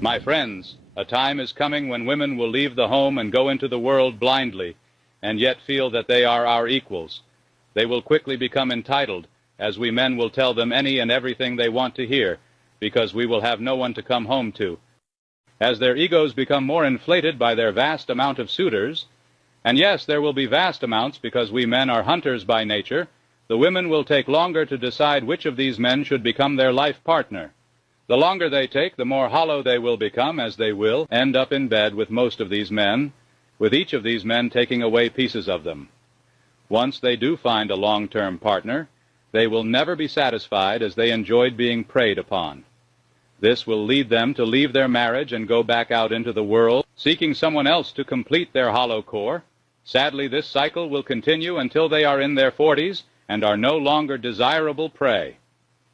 My friends, a time is coming when women will leave the home and go into the world blindly, and yet feel that they are our equals. They will quickly become entitled, as we men will tell them any and everything they want to hear, because we will have no one to come home to. As their egos become more inflated by their vast amount of suitors, and yes, there will be vast amounts because we men are hunters by nature, the women will take longer to decide which of these men should become their life partner. The longer they take, the more hollow they will become, as they will end up in bed with most of these men, with each of these men taking away pieces of them. Once they do find a long-term partner, they will never be satisfied, as they enjoyed being preyed upon. This will lead them to leave their marriage and go back out into the world, seeking someone else to complete their hollow core. Sadly, this cycle will continue until they are in their 40s and are no longer desirable prey.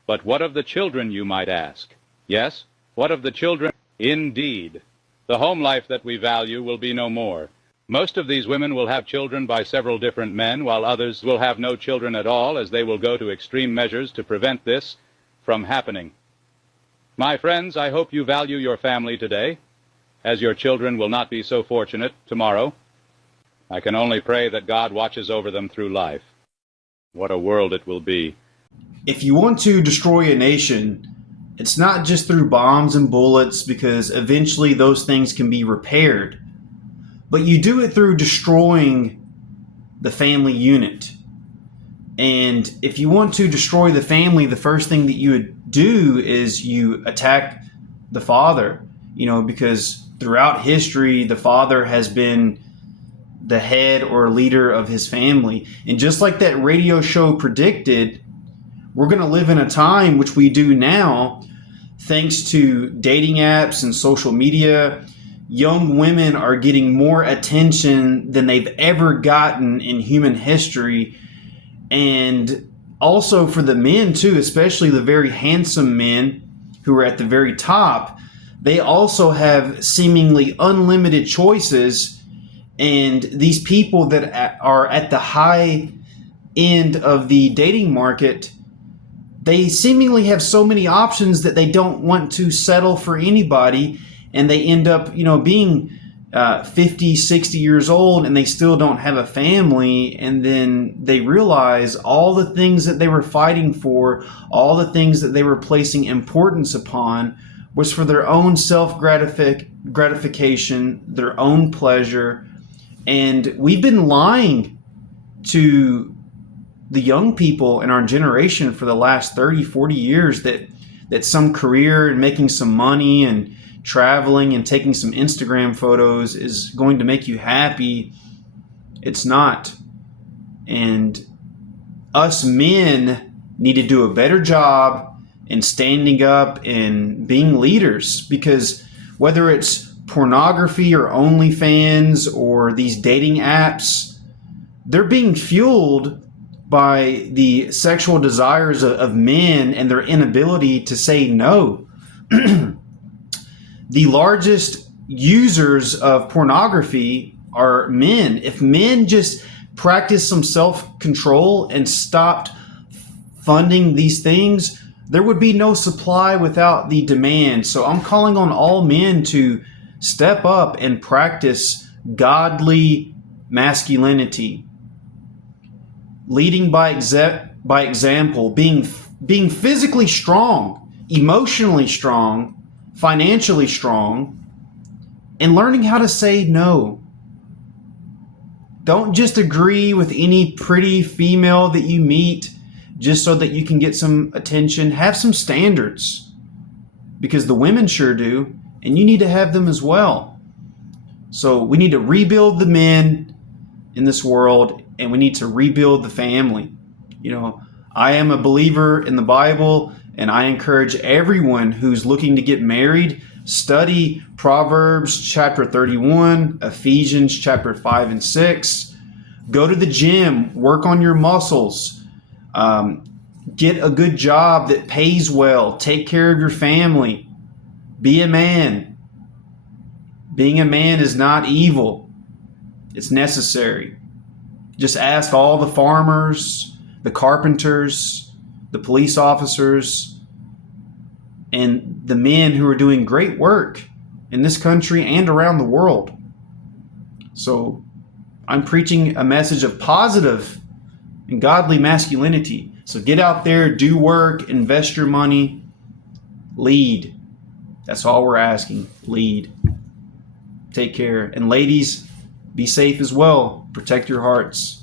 But what of the children, you might ask? Yes, what of the children? Indeed. The home life that we value will be no more. Most of these women will have children by several different men, while others will have no children at all, as they will go to extreme measures to prevent this from happening. My friends, I hope you value your family today, as your children will not be so fortunate tomorrow. I can only pray that God watches over them through life. What a world it will be. If you want to destroy a nation, it's not just through bombs and bullets, because eventually those things can be repaired. But you do it through destroying the family unit. And if you want to destroy the family, the first thing that you would do is you attack the father, because throughout history, the father has been the head or leader of his family. And just like that radio show predicted, we're going to live in a time, which we do now, thanks to dating apps and social media. Young women are getting more attention than they've ever gotten in human history. And also for the men too, especially the very handsome men who are at the very top, they also have seemingly unlimited choices. And these people that are at the high end of the dating market, they seemingly have so many options that they don't want to settle for anybody. And they end up, being 50, 60 years old, and they still don't have a family. And then they realize all the things that they were fighting for, all the things that they were placing importance upon, was for their own self-gratification, their own pleasure. And we've been lying to the young people in our generation for the last 30, 40 years that some career and making some money and traveling and taking some Instagram photos is going to make you happy. It's not. And us men need to do a better job in standing up and being leaders, because whether it's pornography or OnlyFans or these dating apps, they're being fueled by the sexual desires of men and their inability to say no. The largest users of pornography are men. If men just practice some self-control and stopped funding these things, there would be no supply without the demand. So I'm calling on all men to step up and practice godly masculinity, leading by example, being physically strong, emotionally strong, financially strong, and learning how to say no. Don't just agree with any pretty female that you meet just so that you can get some attention. Have some standards, because the women sure do, and you need to have them as well. So we need to rebuild the men in this world, and we need to rebuild the family. I am a believer in the Bible, and I encourage everyone who's looking to get married, study Proverbs chapter 31, Ephesians chapter 5 and 6. Go to the gym, work on your muscles, get a good job that pays well, take care of your family, be a man. Being a man is not evil. It's necessary. Just ask all the farmers, the carpenters, the police officers, and the men who are doing great work in this country and around the world. So I'm preaching a message of positive and godly masculinity. So get out there, do work, invest your money, lead. That's all we're asking. Lead. Take care. And ladies, be safe as well. Protect your hearts.